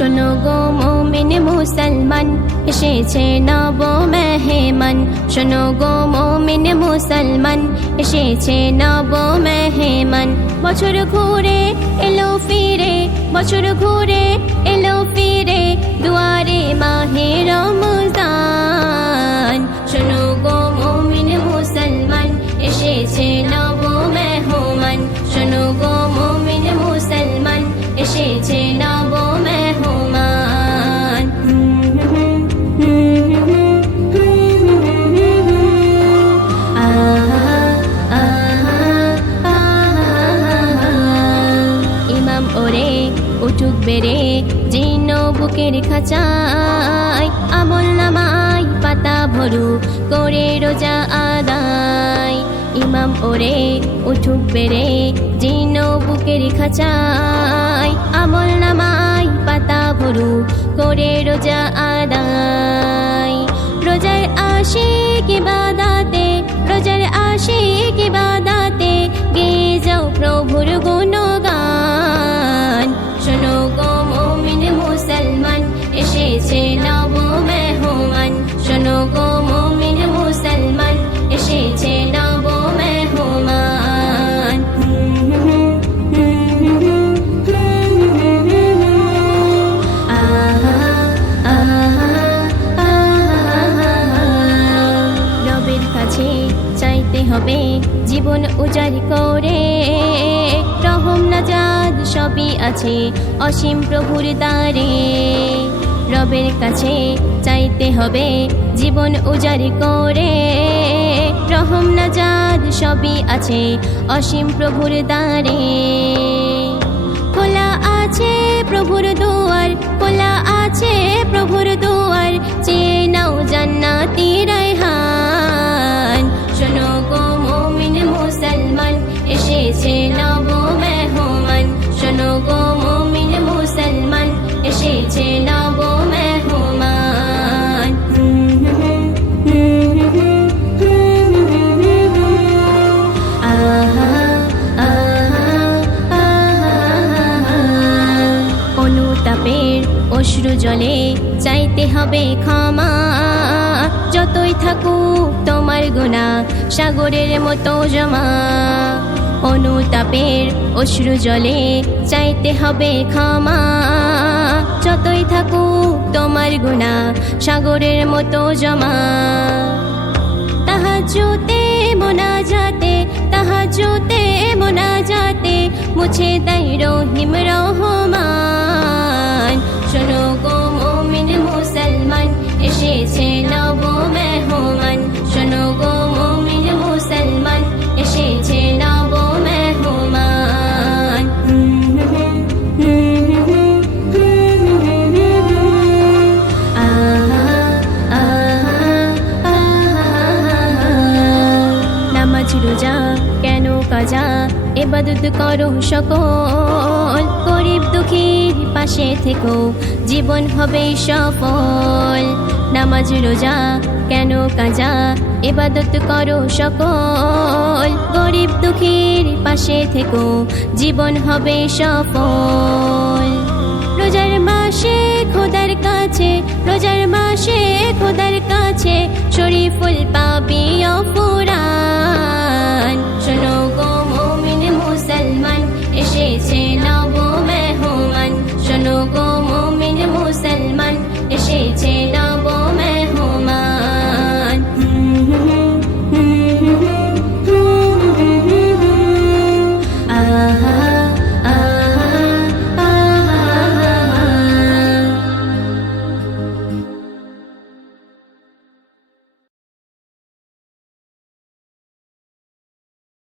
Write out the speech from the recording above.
শোনো গো মোমিন মুসলমান, এসেছে নব মেহমান শোনো গো মোমিন মুসলমান, এসেছে নব মেহমান বছর ঘুরে এলো ফিরে, বছর ঘুরে এলো উঠুক বেড়ে জীর্ণ বুকের খাঁচায় আমল নামাই পাতা ভরু করে রোজা আদায়। ইমাম ওরে উঠুক বেড়ে জীর্ণ বুকের খাঁচায় আমল নামাই পাতা ভরু করে রোজা জীবন উজাড় করে। রহম নাজাদ সবই আছে অসীম প্রভুর দ্বারে। রবের কাছে চাইতে হবে জীবন উজাড় করে। রহম নাজাদ সবই আছে অসীম প্রভুর দ্বারে। অনুতাপের জলে চাইতে হবে ক্ষমা। যতই থাকুক তোমার গুণা সাগরের মতো জমা। অনুতাপের অশ্রু জলে চাইতে হবে ক্ষমা। যতই থাকুক তোমার গুণা সাগরের মতো জমা। তাহা যতে মোনা তাহাজুতে মোনাজাতে মোনা যাতে মুছে দেয় রহিম রহমান কাজা এবাদত করো সকল। গরিব দুঃখীর পাশে থেকো, জীবন হবে সফল। নামাজ, রোজা কেন কাজা? এবাদত করো সকল। গরিব দুঃখীর পাশে থেকো, জীবন হবে সফল। রোজার মাসে খোদার কাছে, রোজার মাসে খোদার কাছে, শরীফুল পাবি অফুর